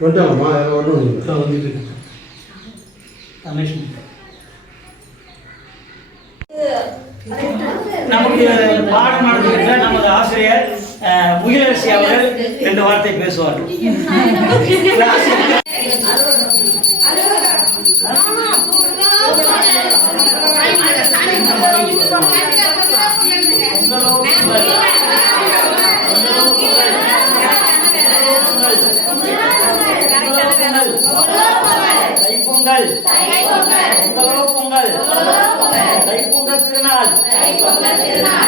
வந்துட்டாங்கம்மா ஒன்றும் வந்துட்டு நமக்கு பாடம் நடத்துகின்ற நமது ஆசிரியர் முகிலரசி அவர்கள் 2 வார்த்தை பேசுவார்கள். தைப்பொங்கல் தைப்பொங்கல் திருநாள்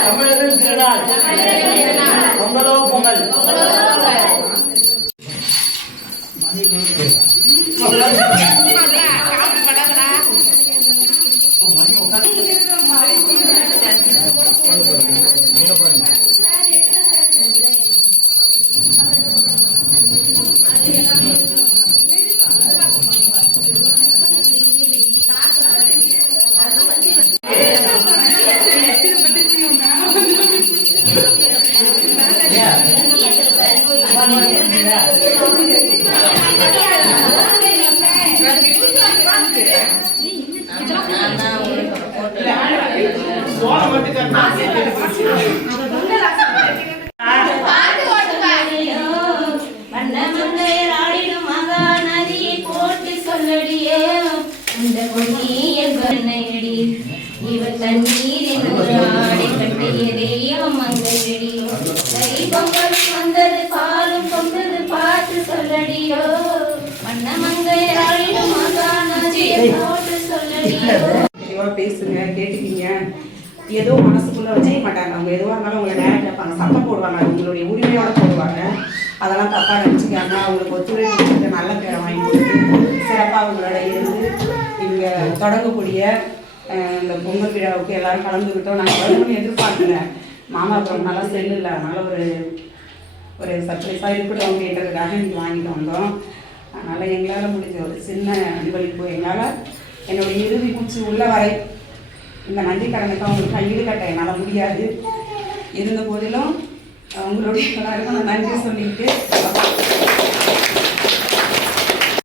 தமிழரின் திருநாள் பொங்கலோ பொங்கல். பேசுங்க, கேட்டுக்கீங்க. ஏதோ மனசுக்குள்ள வச்சுக்க மாட்டாங்க. அவங்க எதுவாக இருந்தாலும் உங்களை நேரம் கேட்பாங்க, சத்தம் போடுவாங்க, உங்களுடைய உரிமையோட போடுவாங்க. அதெல்லாம் தப்பாக நினச்சிக்காங்க. அவங்களுக்கு ஒத்துழைப்பு கொடுத்து நல்ல பேரை வாங்கி கொடுத்து சிறப்பாக அவங்களோட இருந்து இங்கே தொடங்கக்கூடிய இந்த பொங்கல் விழாவுக்கு எல்லாரும் கலந்துக்கிட்டோம். நாங்கள் வரும்னு எதிர்பார்க்குறேன். மாமாபுரம் நல்லா செல்லு இல்லை, அதனால் ஒரு சர்ப்ரைஸாக இருக்கட்டும் அப்படின்றதுக்காக இன்றைக்கி வாங்கிட்டு வந்தோம். அதனால் எங்களால் முடிஞ்ச ஒரு சின்ன அன்பளிப்பு, எங்களால் என்னுடைய இறுதி மூச்சு உள்ள வரை இந்த நன்றி கடனுக்கு அவங்களுக்கு ஈடுகட்ட என்னால் முடியாது. இருந்த போதிலும் அவங்களுடைய எல்லாருக்கும் நான் நன்றி சொல்லிட்டு